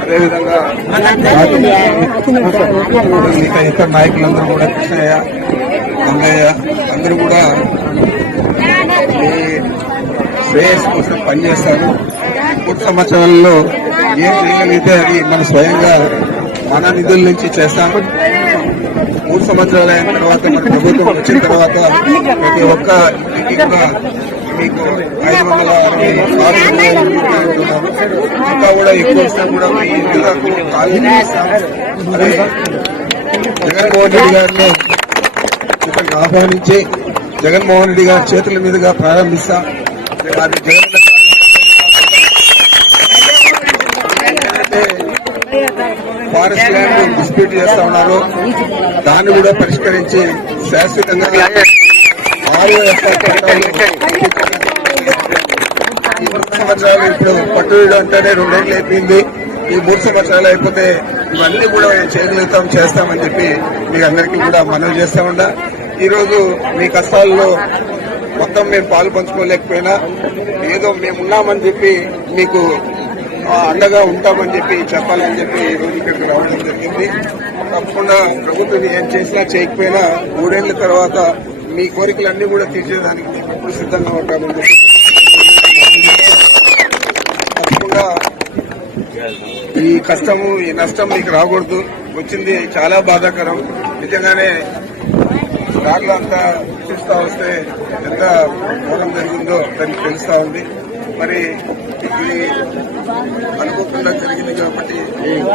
అదేవిధంగా మిగతా ఇతర నాయకులందరూ కూడా కృష్ణయ్య రంగయ్య అందరూ కూడా ఈ శ్రేయస్ కోసం పనిచేస్తారు. 3 సంవత్సరాల్లో ఏం చేయగలిగితే అది మన స్వయంగా మన నిధుల నుంచి చేస్తాము. 3 సంవత్సరాలు అయిన తర్వాత మన ప్రభుత్వం వచ్చిన తర్వాత ప్రతి ఒక్క ఇంటికి కూడా మీకు 560 ఇంకా కూడా ఎక్కువ ఇస్తాం కూడా ఈ జిల్లాకు కాలనీ ఇస్తాము. అదే జగన్మోహన్ రెడ్డి గారిని ఇక్కడికి ఆహ్వానించి జగన్మోహన్ రెడ్డి గారి చేతుల మీదుగా ప్రారంభిస్తాం. అది జగన్ ఫారెస్ట్ ల్యాండ్ డిస్ప్యూట్ చేస్తా ఉన్నారు. దాన్ని కూడా పరిష్కరించి శాశ్వతంగా 6 సంవత్సరాలు ఇప్పుడు పట్టుదల అంటేనే 2 ఏళ్ళు అయిపోయింది. ఈ 3 సంవత్సరాలు అయిపోతే ఇవన్నీ కూడా చేయగలుగుతాం చేస్తామని చెప్పి మీకు అందరికీ కూడా మనవి చేస్తా ఉన్నా. ఈరోజు మీ కష్టాల్లో మొత్తం మేము పాలు పంచుకోలేకపోయినా ఏదో మేమున్నామని చెప్పి మీకు అండగా ఉంటామని చెప్పి చెప్పాలని చెప్పి ఈ రోజు ఇక్కడికి రావడం జరిగింది. తప్పకుండా ప్రభుత్వం ఏం చేసినా చేయకపోయినా 3 ఏళ్ల తర్వాత మీ కోరికలన్నీ కూడా తీర్చేదానికి మేము ఎప్పుడు సిద్ధంగా ఉంటామని చెప్పి తప్పకుండా ఈ కష్టము ఈ నష్టం మీకు రాకూడదు. వచ్చింది చాలా బాధాకరం. నిజంగానే రాళ్ళు అంతా చూస్తా వస్తే ఎంత ఘోరం జరిగిందో దానికి తెలుస్తా ఉంది. మరి ఇది అనుకోకుండా జరిగింది కాబట్టి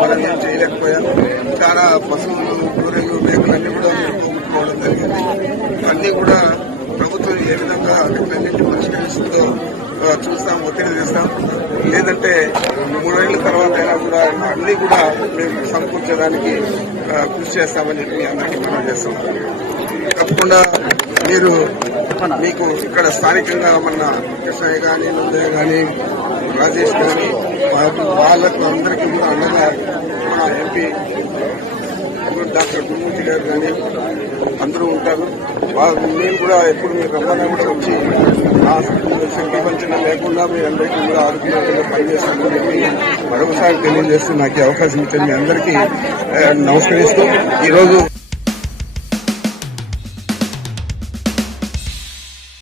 మనం ఏం చేయలేకపోయాం. చాలా పశువులు కూరలు మేకలన్నీ కూడా పోగొట్టుకోవడం జరిగింది. అన్నీ కూడా ప్రభుత్వం ఏ విధంగా అన్నింటినీ పరిష్కరిస్తుందో చూస్తాం, ఒత్తిడి చేస్తాం. లేదంటే 3 ఏళ్ల తర్వాత అయినా కూడా అన్ని కూడా మేము సమకూర్చడానికి కృషి చేస్తామని చెప్పి అందరికీ మనం చేస్తాం. తప్పకుండా మీకు ఇక్కడ స్థానికంగా మన కృష్ణయ్య కానీ నందయ్య కానీ రాజేష్ కానీ వాళ్ళకు అందరికీ కూడా అండగా మన ఎంపీ డాక్టర్ గురుమూర్తి గారు కానీ అందరూ ఉంటారు. మేము కూడా ఎప్పుడు మీరు రవాణా కూడా వచ్చి శక్తి వంచన లేకుండా మీ అందరికీ కూడా ఆరోగ్యంగా పనిచేస్తామని చెప్పి మరొకసారి తెలియజేస్తూ నాకు అవకాశం ఇచ్చింది. మీ అందరికీ నమస్కరిస్తూ ఈరోజు